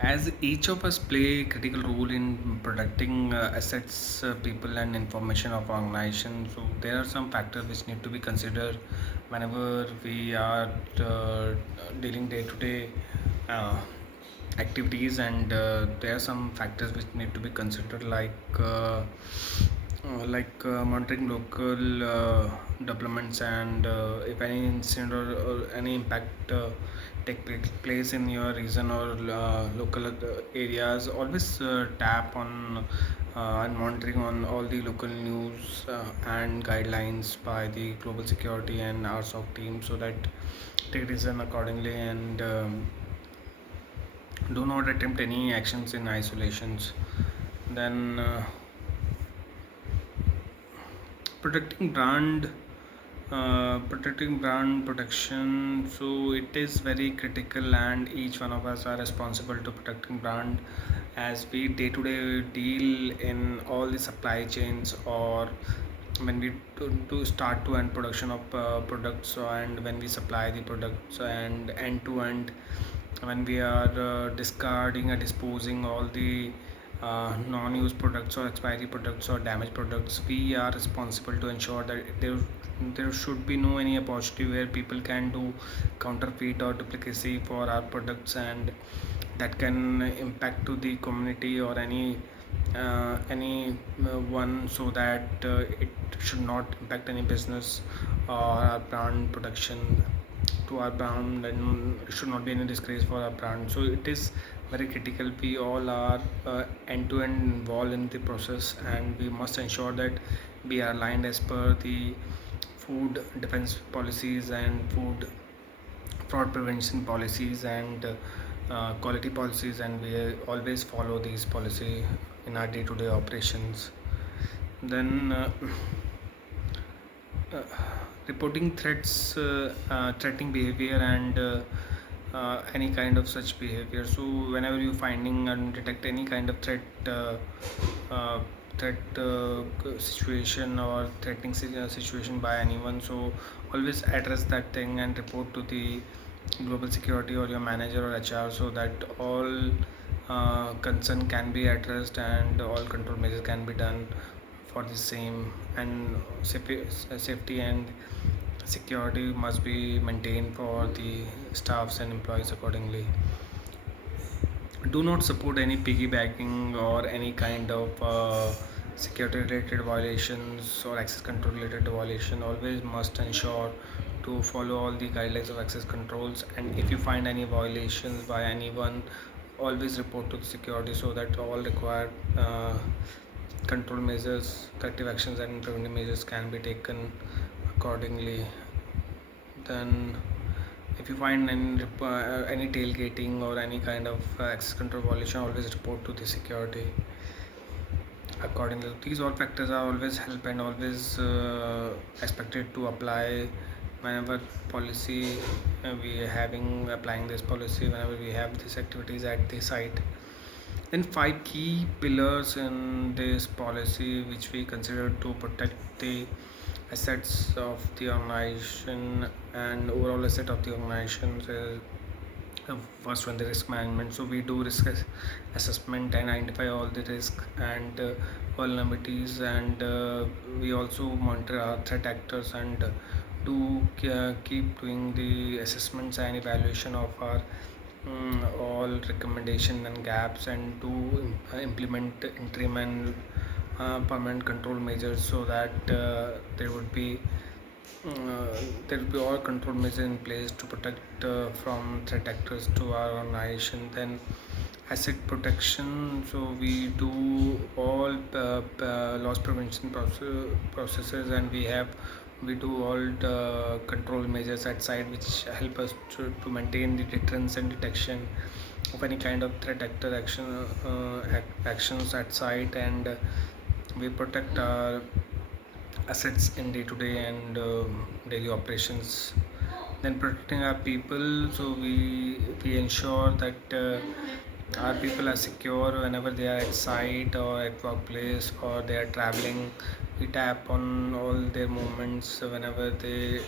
As each of us play a critical role in protecting assets, people, and information of organization, so there are some factors which need to be considered whenever we are dealing day-to-day uh, activities, and there are some factors which need to be considered, monitoring local developments, and if any incident or any impact place in your region or local areas, always tap on and monitoring on all the local news and guidelines by the global security and RSOC team, so that take decision accordingly, and do not attempt any actions in isolations. Then protecting brand protecting brand protection, so it is very critical, and each one of us are responsible to protecting brand, as we day to day deal in all the supply chains, or when we do start to end production of products, and when we supply the products and end to end, when we are discarding or disposing all the non-use products or expiry products or damaged products, we are responsible to ensure that there should be no any opportunity where people can do counterfeit or duplicacy for our products, and that can impact to the community or any one, so that it should not impact any business or our brand protection to our brand, and it should not be any disgrace for our brand. So it is very critical, we all are end to end involved in the process, and we must ensure that we are aligned as per the food defense policies and food fraud prevention policies and quality policies, and we always follow these policy in our day-to-day operations. Then uh, reporting threats, threatening behavior, and any kind of such behavior. So whenever you finding and detect any kind of uh, threat situation or threatening situation by anyone, so always address that thing and report to the global security or your manager or HR, so that all concern can be addressed and all control measures can be done for the same, and safety and security must be maintained for the staffs and employees accordingly. Do not support any piggybacking or any kind of security related violations or access control related violation. Always must ensure to follow all the guidelines of access controls, and if you find any violations by anyone, always report to the security, so that all required control measures, corrective actions, and preventive measures can be taken accordingly. Then if you find any tailgating or any kind of access control violation, always report to the security accordingly. These all factors are always help and always expected to apply whenever policy we are having applying this policy whenever we have these activities at the site. Then five key pillars in this policy which we consider to protect the assets of the organization and overall asset of the organization. First one, the risk management. So we do risk assessment and identify all the risk and vulnerabilities, and we also monitor our threat actors, and do keep doing the assessments and evaluation of our all recommendation and gaps, and to implement interim and permanent control measures, so that there will be all control measures in place to protect from threat actors to our organization. Then asset protection, so we do all loss prevention processes, and we do all the control measures at site which help us to maintain the deterrence and detection of any kind of threat actor actions at site, and we protect our assets in day-to-day and daily operations. Then protecting our people, so we ensure that our people are secure whenever they are at site or at workplace or they are traveling. We tap on all their movements whenever they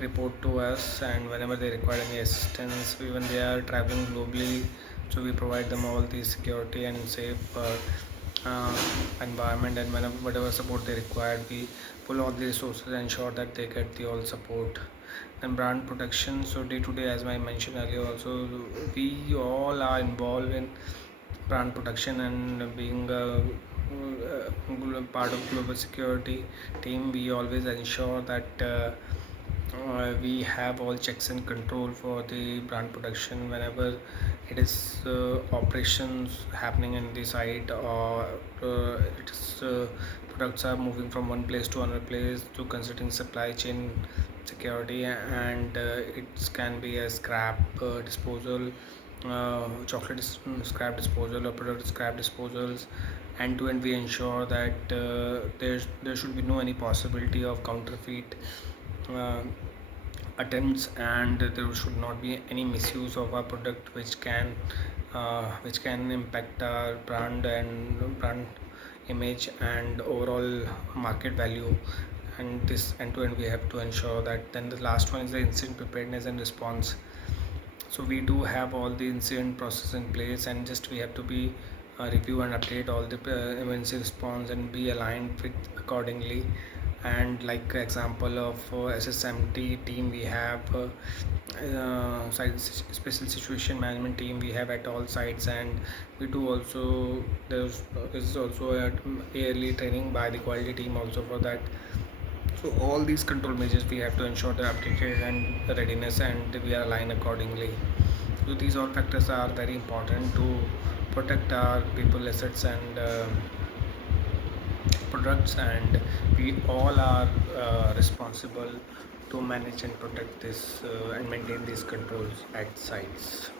report to us, and whenever they require any assistance, even they are traveling globally, So we provide them all the security and safe uh, environment, and whenever whatever support they require, we pull all the resources and ensure that they get the all support. And brand protection, so day to day, as I mentioned earlier also, we all are involved in brand protection, and being a part of global security team, we always ensure that we have all checks and control for the brand protection whenever it is operations happening in the site, or it is products are moving from one place to another place, to considering supply chain security. And it can be a scrap disposal, scrap disposal, or product scrap disposals. End to end, we ensure that there should be no any possibility of counterfeit uh, attempts, and there should not be any misuse of our product which can impact our brand and brand image and overall market value. And this end to end, we have to ensure that. Then the last one is the incident preparedness and response. So we do have all the incident process in place, and just we have to be review and update all the emergency response and be aligned with accordingly. And like example of SSMT team, we have special situation management team we have at all sites. And we do also, there's also a yearly training by the quality team also for that. So all these control measures, we have to ensure the updated and readiness, and we are aligned accordingly. So these all factors are very important to protect our people, assets, and products, and we all are responsible to manage and protect this and maintain these controls at sites.